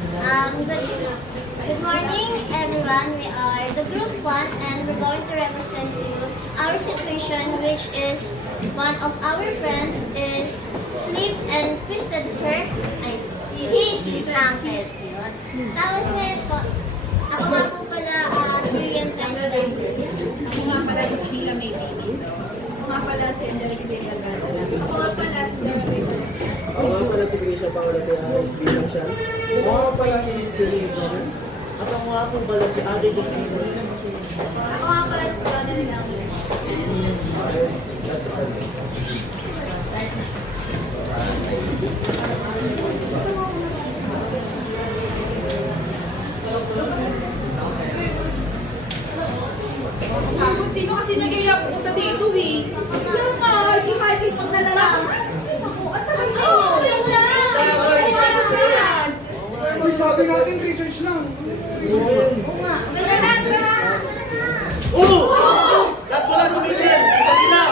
Good morning, everyone. We are the group 1 and we're going to represent to you our situation, which is one of our friends is slipped and twisted his ankle. Tapos ngayon po, ako nga po pala Syrian Canada. Ako nga pala si Sheila May Baby. Ako nga pala si Angelic Vega. Ako nga pala si Jeremy. Ako nga pala si Grisha Paula de Ares Bilang siya. Ako nga pala si Kelly Gomez. At ako nga po pala si Adi Dukino. Ako nga pala si Jonathan Almer. That's it. Sino kasi nag-iyak pupunta dito eh? Yan ka, hindi kahit ipag na lang. At talaga Uy, sabi natin, research lang. Oo nga. Lahat mo lang tumigil! Pagkila!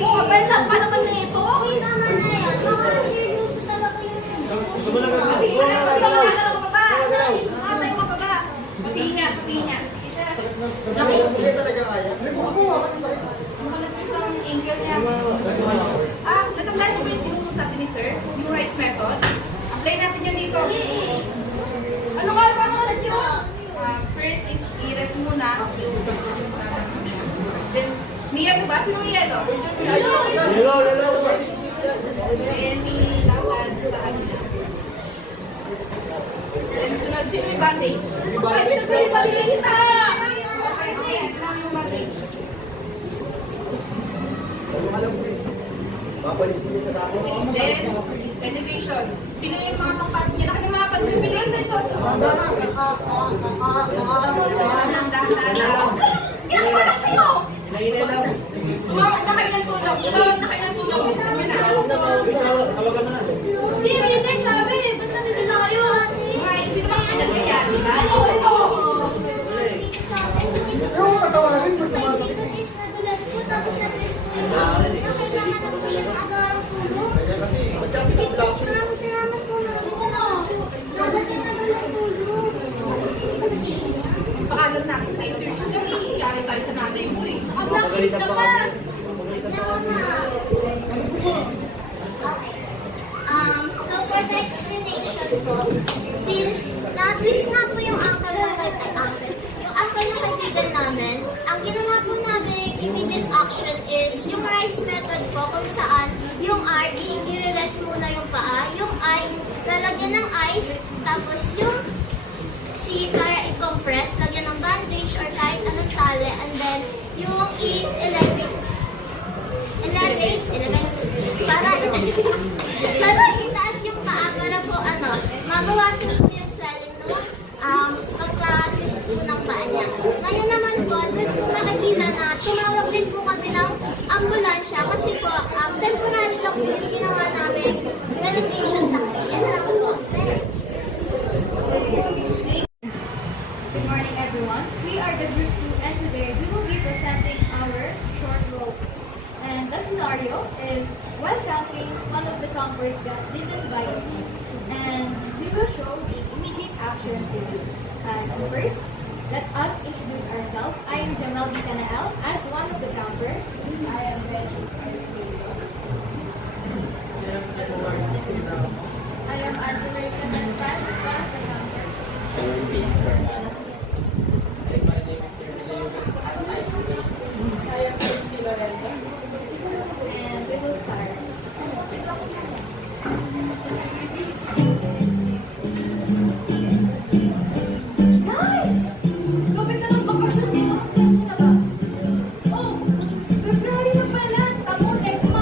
Oo, kapal lang pa naman na ito. Okay naman na yan. Seryoso talaga yun. Gusto mo lang ako? Papinya. Hindi talaga kaya. Malat ko isang ankle niya. Natandaan ko ba yung tinuro sa atin ni Sir? Yung rice method? Apply natin yan dito. Ano ka? Paano yun? First is i-rest muna. Then, Mia ba? Sino Mia ito? Hello! Then, nilakad sa kanya. Then, sunod, sino yung bandage? Ay, pinagpalipalipin kita! Ito lang yung bandage. Papalit niyo sa tao. Then, elevation. Sino yung mga kapatid niya? Nakita mga pagbibilan na ito. Dahan-dahan. Kaya parang sa'yo! Nainay lang. Tumawag na kayo ng tulong. Tawagan mo na. Sino yung sex sabi? Ba't nandito na kayo? Ay, sino mga nangyayari? Yung patawarin mo sa mga Sipon is nadulas po, tapos na-twist po yung nakasama na po siya ng agarang pulo. Hindi po, maraming salamat po na po. Nadulas na ng pulo. Paalam natin kay Sir Shida. Nangyayari tayo sa nanay mo eh. Papagalitan pa kami. Papagalitan pa kami. Okay. So for the explanation po, since na-twist nga po yung ankle ng kaibigan namin, ang ginawa po namin immediate action is yung rice method po kung saan yung R, i-rest muna yung paa, yung I, lalagyan ng ice, tapos yung C, para i-compress, lagyan ng bandage or kahit anong tali, and then yung E, elevate, para itaas yung paa, para po mabawasan po yung swelling no? Pagka-twist po ng paa niya. Ngayon naman po, doon po nakikita na tumawag din po kami ng ambulansya kasi po, temporary lang po yung ginawa namin medication sa kanya. Yan lang po. Good morning, everyone. We are the Group 2, and today we will be presenting our short rope. And the scenario is while camping, one of the campers got bitten by a snake. And we will show the immediate action theory. And first, let us introduce ourselves. I am Jamal Bicanael as one of the campers. I am Reggie. I am Angela Canestan as one of the campers. And we will start. Guys! Kapit na ng bakasyon mo. Nakakatensya na ba? Oh! February na pala. Tamo next month.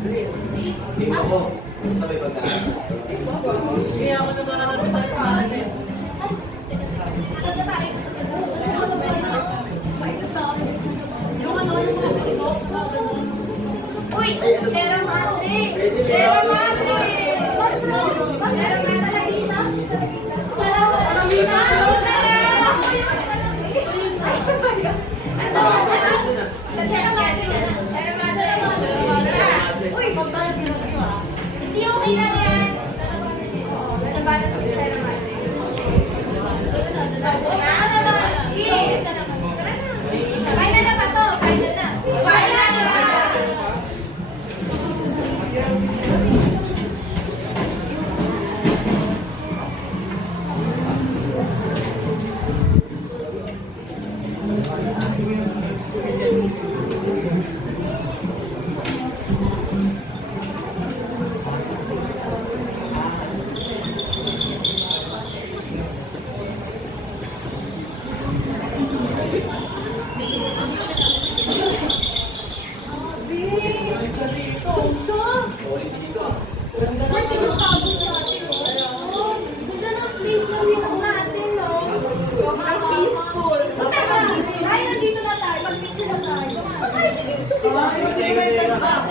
Hindi ako. Basta may pagkain. Kaya ako na parang nasa tayo. Uy! Sierra Madre! Sierra Madre! Hindi okay lang yan. Nabata ko sa Sierra Madre. Final na ba to? Final na. Final na!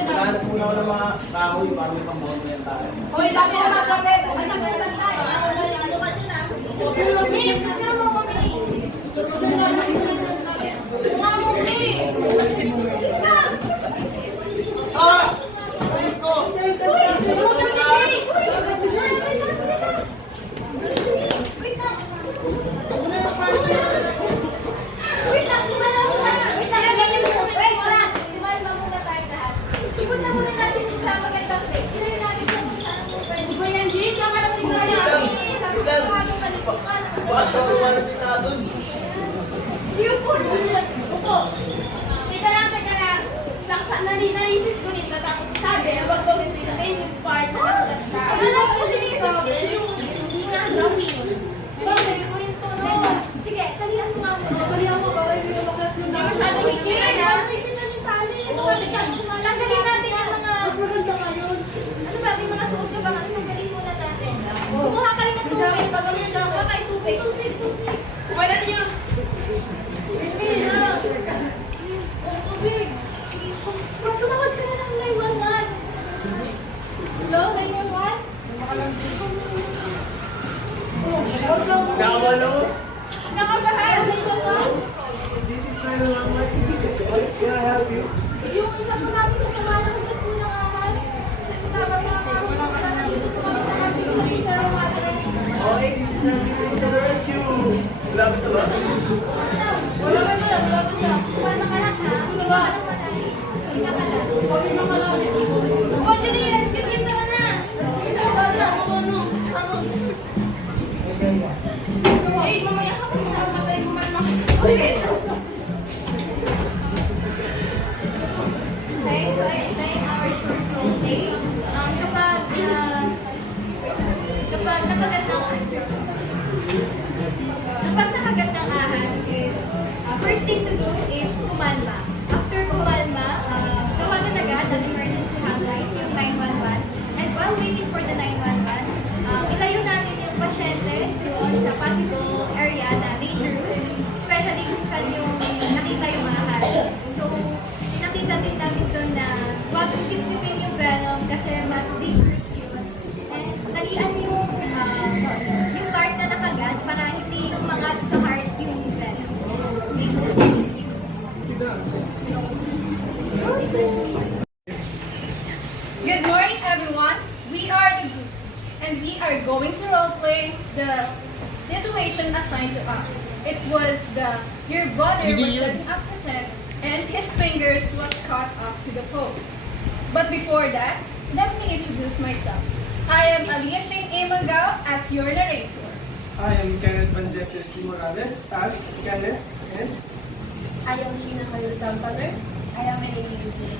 Naghanap muna ako ng mga kahoy para may pambaon na yan tayo. Hoy, labi na mga kapit! Ang sagal lang tayo! Ah! Rico! Bakit ako wala din na doon? Teka lang. Saksa na naisip ko nito tapos sabi na wag gawin dito yung part na nakaganda. Alam ko sinisip yung hindi na drawing. Diba, sabi ko yung tono. Sige, talihan mo nga muna. Hindi masyado higil, ha? Tanggalin natin yung mga... Ano ba, may mga suot ka ba? Ano tanggalin muna natin? Kumuha kayo ng tubig. Kumuha kayo tubig. Wala niyo. Tubig. Tumawad ka na ng 911. Hello, 911? Nakawalo? Nakabahan. This is my number. Can I help you? Yung isa po namin kasama na kasi po ng ahas. Nagkabang na kami sa ating sa Sierra Madre. Okay, this is Rescue to the Rescue. Love ito ba? Wala ka na, wala ka na. Wala ka lang ha? Hindi ka lang malay. Hindi ka lang. Hindi ka malay. O, Janice, ganyan ka na. Eh, mamaya ka kung makamatay ko man Okay, so explain our short role play. Kapag nakagat ng ahas is, first thing to do is kumalma. After kumalma, tawagan agad ang emergency hotline, yung 911. And while waiting for the 911, ilayo natin yung pasyente doon sa possible area na dangerous, especially kung saan yung nakita yung ahas. So, pinakita din namin doon na huwag sisipsipin yung venom kasi mas dangerous yun. And talian yung part na nakagat para hindi umangat sa heart yung venom. Good morning, everyone. We are the group, and we are going to roleplay the situation assigned to us. It was your brother was setting up the tent, and his fingers was caught up to the pole. But before that, let me introduce myself. I am Aliyah Shane A. Mangao as your narrator. I am Kenneth Vangeses Morales as Kenneth and I am Sheena Mayur Tampaler. I am Emily Eugene.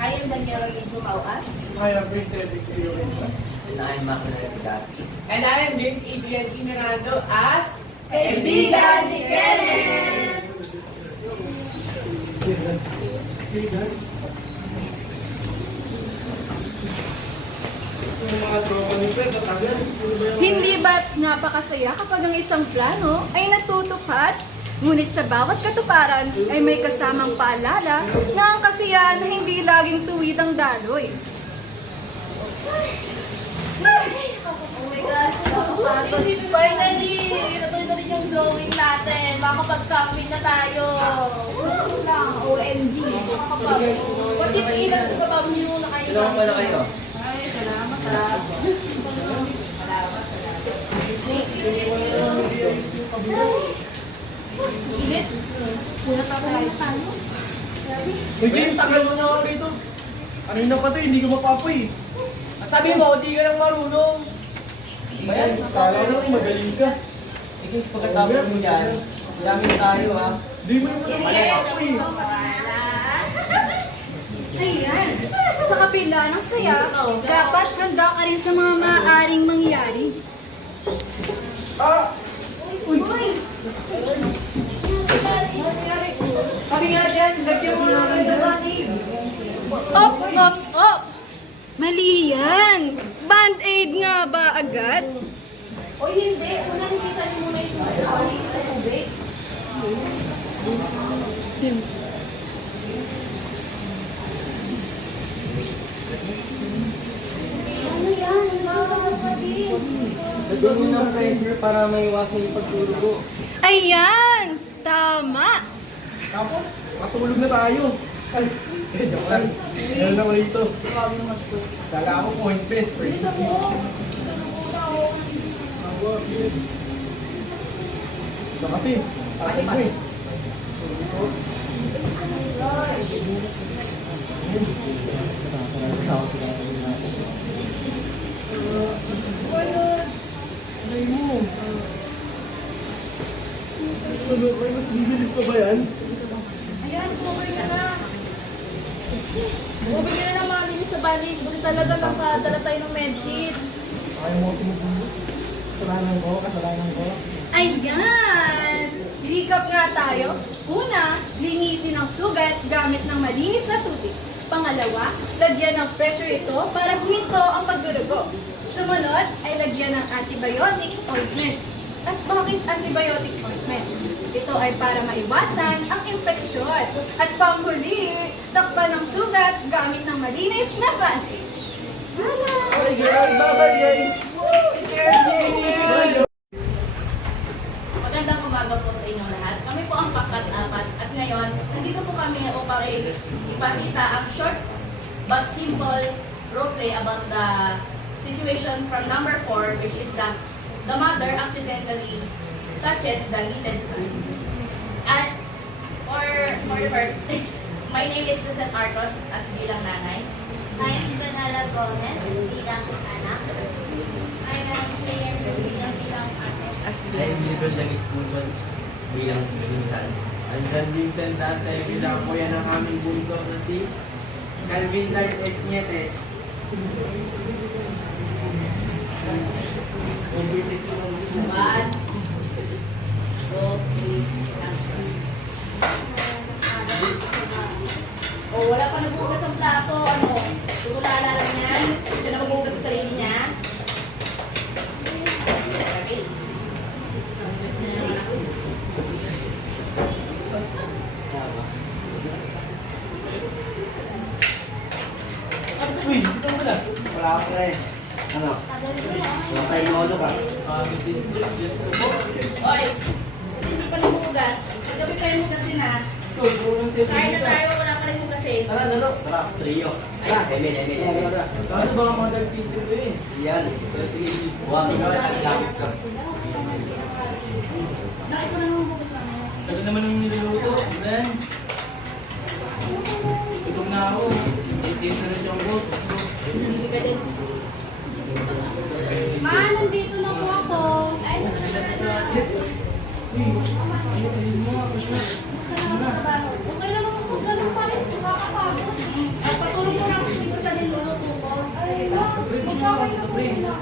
I am Daniela Gumao as. I am Vincent Victorio. And I'm Macanel Sigaski. And I am James Adrian Inarando as Kaibigan ni Kenneth! yung mga tropa ni Fred at agad. Hindi ba't napakasaya kapag ang isang plano ay natutupad? Ngunit sa bawat katuparan ay may kasamang paalala na ang kasiyahan ay hindi laging tuwid ang daloy. Oh my gosh, nakakapagod. Finally, natuloy na rin yung drawing natin. Makapag-camping na tayo. OMG. What if ilan ko ba yung nakain? Ilan pala kayo? Ay, salamat ha. Init. Puna pa tayo. Uy, James, tagal mo na ako dito. Kanina pa to, hindi ko mapapoy. Sabi mo, di ka lang marunong. Ayan, kala ko magaling ka. Ikaw sa pagkatapos mo yan, gamit tayo ha. Di mo yung mapapoy. Ayan. Sa kapila ng saya, dapat handa ka rin sa mga maaaring mangyari. Ah! Kami nga dyan, lagyan mo lang ng dalanin. Ops, ops, ops! Mali yan! Band-aid nga ba agad? O hindi, unang linisan niyo muna yung sumunod. O, linis sa tubig. Ano yan? Nakakasabihin. Lagyan mo ng pressure para maiwasan yung pagdurugo. Ayan! Tama! Tapos, matulog na tayo. Ay, joke lang. Meron na ulit ito. Kala ko point pen. Bilisan mo. Ito kasi, atin ko eh. Ay mo. Ano, ay mas bibilis pa ba yan? Ayan, cover ka na. Cover ka na ng mga linis na bandage. Buti talaga nakadala tayo ng medkit. Ayaw mo tumutulo. Kasalanan ko. Ayan! Recap nga tayo. Una, linisin ang sugat gamit ng malinis na tubig. Pangalawa, lagyan ng pressure ito para huminto ang pagdurugo. Sumunod ay lagyan ng antibiotic ointment. At bakit antibiotic ointment? Ito ay para maiwasan ang infeksyon. At panghuli, takpan ng sugat gamit ng malinis na bandage. Bye guys! Bye guys! Magandang umaga po sa inyong lahat. Kami po ang Pakat-4 at ngayon, nandito po kami upang ipakita ang short but simple roleplay about the situation from number 4, which is the mother accidentally touches the knitted hand. At for the first, my name is Susan Arcos as bilang nanay. I am Janala Gomez, bilang anak. I am Claire bilang ate. Ay, libre lang ispunod bilang minsan. Andyan Vincent dati bilang kuya ng aming bunso na si Calvin Light Nietes. One, two, three, action. Oh, wala pa nagbugas ang plato. Ano? Tutulala lang yan. Siya na magbugas sa sarili niya. Okay. Uy, dito mo lang. Wala ako rin. Ano? Wala tayo lolo ka. Mrs. Just po. Oy, hindi pa nagbugas. Gabi tayo hugasin na. Kain na tayo, wala pa rin hugasin. Tara, lalo. Tara, trio. Ay, Emil. Ano ba ang modern system ko eh? Yan. Huwag ikaw ay gamit ka. Nakita ko na naman bugas na. Tagal naman yung niluluto. Then, gutom na ako. 18 na rin siyang boat. Hindi ka din. Ma, nandito na po ako. Ay, okay lang ako kung ganun pa rin. Nakakapagod. At patulong mo na ako dito sa niluluto ko. Ay, ma, magkakayo po na.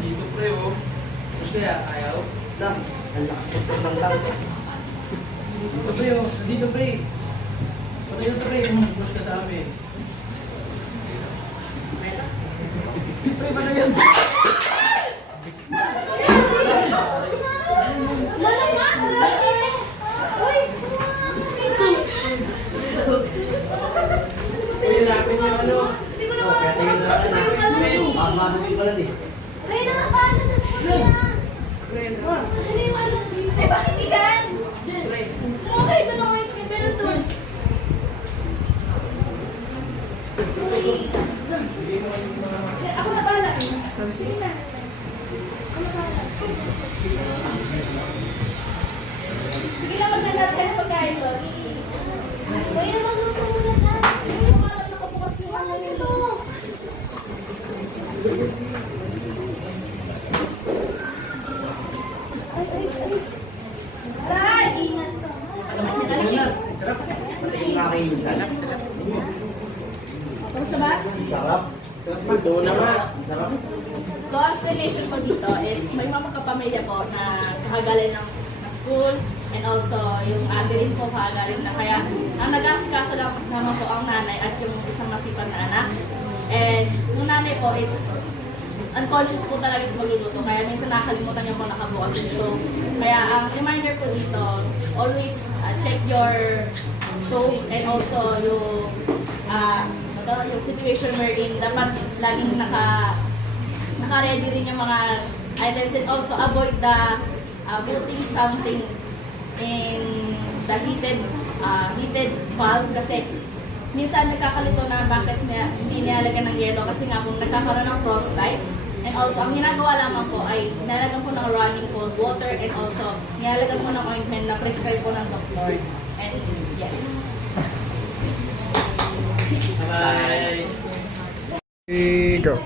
Dito pre oh. Mas kaya ayaw? Lang, ang lakas ko ng lang. Dito pre oh. Dito pre. Ano yun, pre? Umumbos ka sa amin. Pre, ano yan? Uy, lapin yung ano. Okay, tingin na natin na. Mamamili pala di. Ay, paano sa sila? Eh, bakit yan? Okay, ito lang ang pero to. Ako na pala. Sige na. Sige lang, magdala tayo ng pagkain ko. Kuya, magluto muna na. Ay, parang nakabukas yung ano nito. Aray! Ingat ka. Nakainsan. Kamusta ba? Sarap. Ito na nga. Sarap. So, ang explanation ko dito is may mga kapamilya po na kakagaling ng school and also yung ate rin po kakagaling na. Kaya ang nag-asikaso lang naman po ang nanay at yung isang masipag na anak. And yung nanay po is unconscious po talaga sa magluluto. Kaya minsan nakakalimutan niya po nakabukas yung stove. Kaya ang reminder po dito, always check your stove and also yung yung situation wherein dapat laging naka-ready rin yung mga items and also avoid the putting something in the heated valve kasi minsan nagkakalito na bakit hindi nilalagyan ng yelo kasi nga kung nagkakaroon ng frostbites. And also, ang ginagawa lamang po ay nilalagyan po ng running cold water and also nilalagyan po ng ointment na prescribe po ng doktor. And yes. Bye. Go.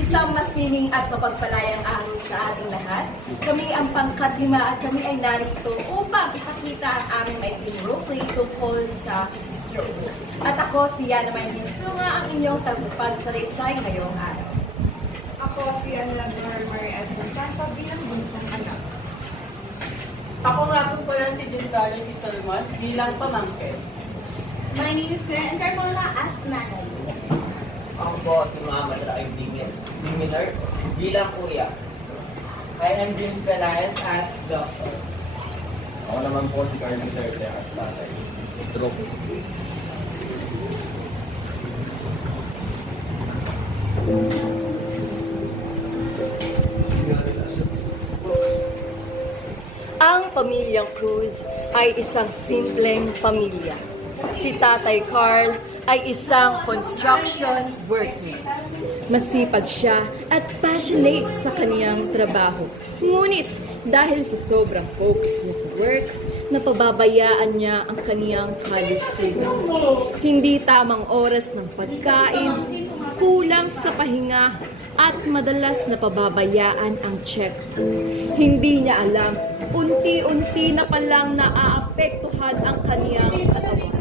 Isang masining at mapagpalayang araw sa ating lahat. Kami ang pangkat-5 at kami ay narito upang ipakita ang aming maikling roleplay tungkol sa stroke. At ako si Yana Maylin Sunga, ang inyong tagapagsalaysay ngayong araw. Ako si Anlador Maria Santo bilang bunsong anak. Ako nga po pala si Gintalo si Salman bilang pamangkin. My name is Karen Carmona as nanay. Ako po si Muhammad Raif Diminar bilang kuya. I am James Pelayan as doctor. Ako naman po si Carmen Duterte as tatay. Stroke. Ang pamilyang Cruz ay isang simpleng pamilya. Si Tatay Carl ay isang construction worker. Masipag siya at passionate sa kaniyang trabaho. Ngunit dahil sa sobrang focus niya sa work, napababayaan niya ang kaniyang kalusugan. Hindi tamang oras ng pagkain, kulang sa pahinga, at madalas napababayaan ang check. Hindi niya alam, unti-unti na palang naaapektuhan ang kaniyang katawan.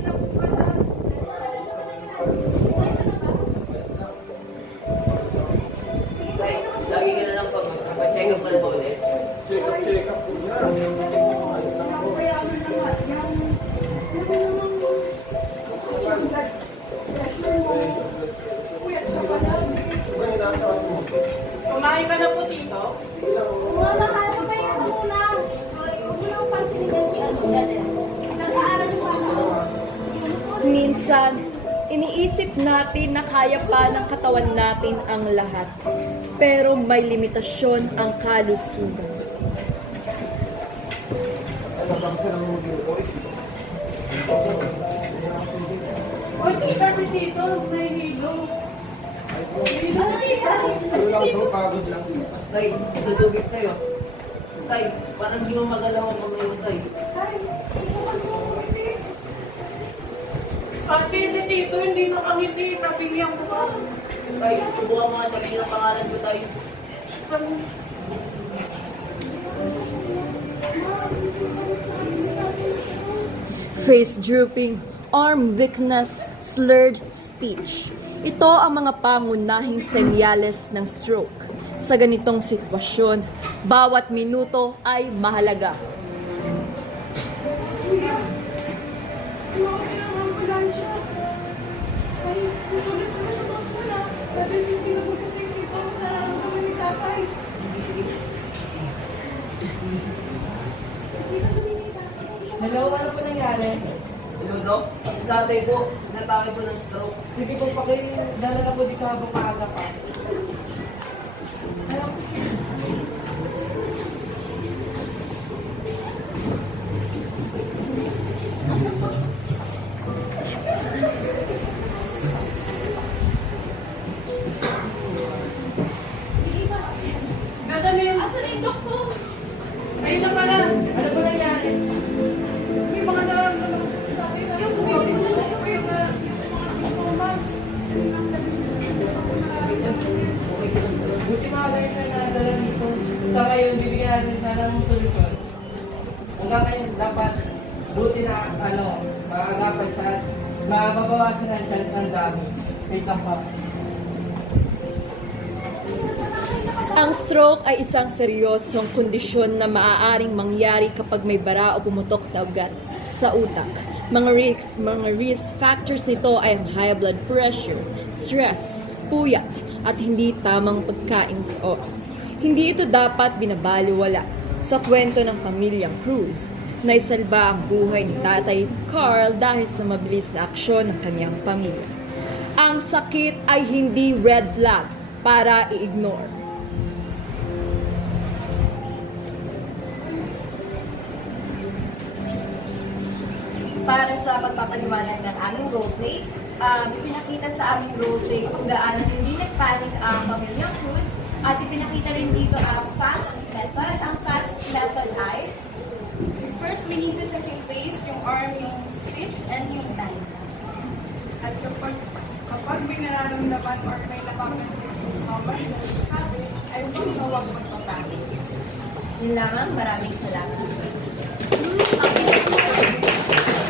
Lagi ka na lang pag-check up mo ulit. Check up po niya. Kumain ka na po dito? Mama, ano kayo ka muna? Huwag mo lang pansinin yung nag-aaral pa ako. Minsan, iniisip natin na kaya pa ng katawan natin ang lahat. Pero may limitasyon ang kalusugan. O, tita si Tito, nahihilo. Ano lang bro, pagod lang. Tay, tutugis tayo. Tay, parang di mo magalaw ang mga yun, tay. Pati si Tito, hindi makangiti. Napingyan ko ba? Tay, subukan mo nga sabihin ang pangalan ko, tay. Face drooping, arm weakness, slurred speech. Ito ang mga pangunahing senyales ng stroke. Sa ganitong sitwasyon, bawat minuto ay mahalaga. Ay, sulit ko na sa box mo na. 750 na po kasi yung sito mo na nararamdaman ni tatay. Hello, ano po nangyari? Hello, Doc. Si tatay po, natake po ng stroke. Sige po, dala na po dito habang maaga pa. Nasaan na yun? Asan na yung doktor? Ayun na pala! Ano po nangyari? May mga nararamdaman ko si tatay na yung sabi ko siya yung mga symptoms. Yung nasa ako nararamdaman. Buti mga kayo siya nadala dito. Sa ngayon, bibigyan natin siya ng solusyon. Hanggang ngayon, dapat buti na, maagapan siya at mababawasan na siya ng dami. Wait lang pa. Ang stroke ay isang seryosong kondisyon na maaaring mangyari kapag may bara o pumutok na ugat sa utak. Mga risk factors nito ay ang high blood pressure, stress, puyat, at hindi tamang pagkain sa oras. Hindi ito dapat binabaliwala. Sa kwento ng pamilyang Cruz, naisalba ang buhay ni Tatay Carl dahil sa mabilis na aksyon ng kanyang pamilya. Ang sakit ay hindi red flag para i-ignore. Para sa pagpapaliwanag ng aming roleplay, ipinakita sa aming roleplay kung gaano hindi nagpanik ang pamilyang Cruz at ipinakita rin dito ang fast method. Ang fast method ay First, we need to check yung face, yung arm, yung stitch, and yung time. at kapag may nararamdaman or may napapansin si Mama na sabi, ay huwag magpapanik. Yun lamang, maraming salamat. Ang